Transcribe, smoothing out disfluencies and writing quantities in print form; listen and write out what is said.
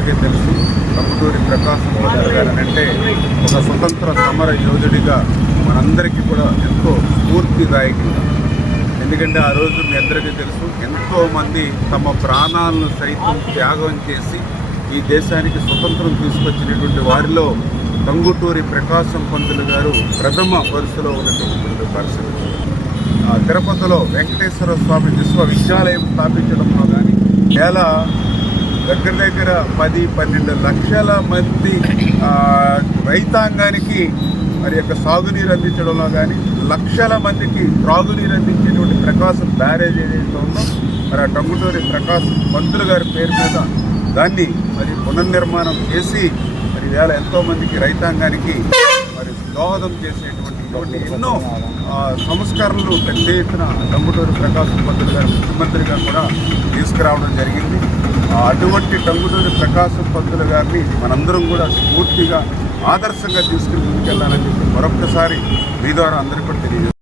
అందరికీ తెలుసు. టంగుటూరి ప్రకాశం పంతులు గారు అంటే ఒక స్వతంత్ర సమర యోధుడిగా మనందరికీ కూడా ఎంతో స్ఫూర్తిదాయకంగా. ఎందుకంటే ఆ రోజు మీ అందరికీ తెలుసు, ఎంతోమంది తమ ప్రాణాలను సైతం త్యాగం చేసి ఈ దేశానికి స్వతంత్రం తీసుకొచ్చినటువంటి వారిలో టంగుటూరి ప్రకాశం పంతులు గారు ప్రథమ వరుసలో ఉన్నటువంటి పరిస్థితి. తిరుపతిలో వెంకటేశ్వర స్వామి విశ్వవిద్యాలయం స్థాపించడంలో కానీ దగ్గర 10-12 లక్షల మంది రైతాంగానికి మరి యొక్క సాగునీరు అందించడంలో కానీ, లక్షల మందికి త్రాగునీరు అందించేటువంటి ప్రకాశం బ్యారేజ్ ఏదైతే ఉందో మరి ఆ టంగుటూరి ప్రకాశం పంతులు గారి పేరు మీద దాన్ని మరి పునర్నిర్మాణం చేసి మరి వేళ ఎంతోమందికి రైతాంగానికి మరి దోహదం చేసేటువంటి ఎన్నో సంస్కరణలు పెద్ద ఎత్తున టంగుటూరి ప్రకాశం పంతులు గారు ముఖ్యమంత్రిగా కూడా తీసుకురావడం జరిగింది. అటువంటి టంగుటూరి ప్రకాశం పంతులు గారిని మనందరం కూడా స్ఫూర్తిగా ఆదర్శంగా తీసుకుని ముందుకెళ్లాలని చెప్పి మరొక్కసారి మీ ద్వారా అందరికీ కూడా తెలియజేస్తాను.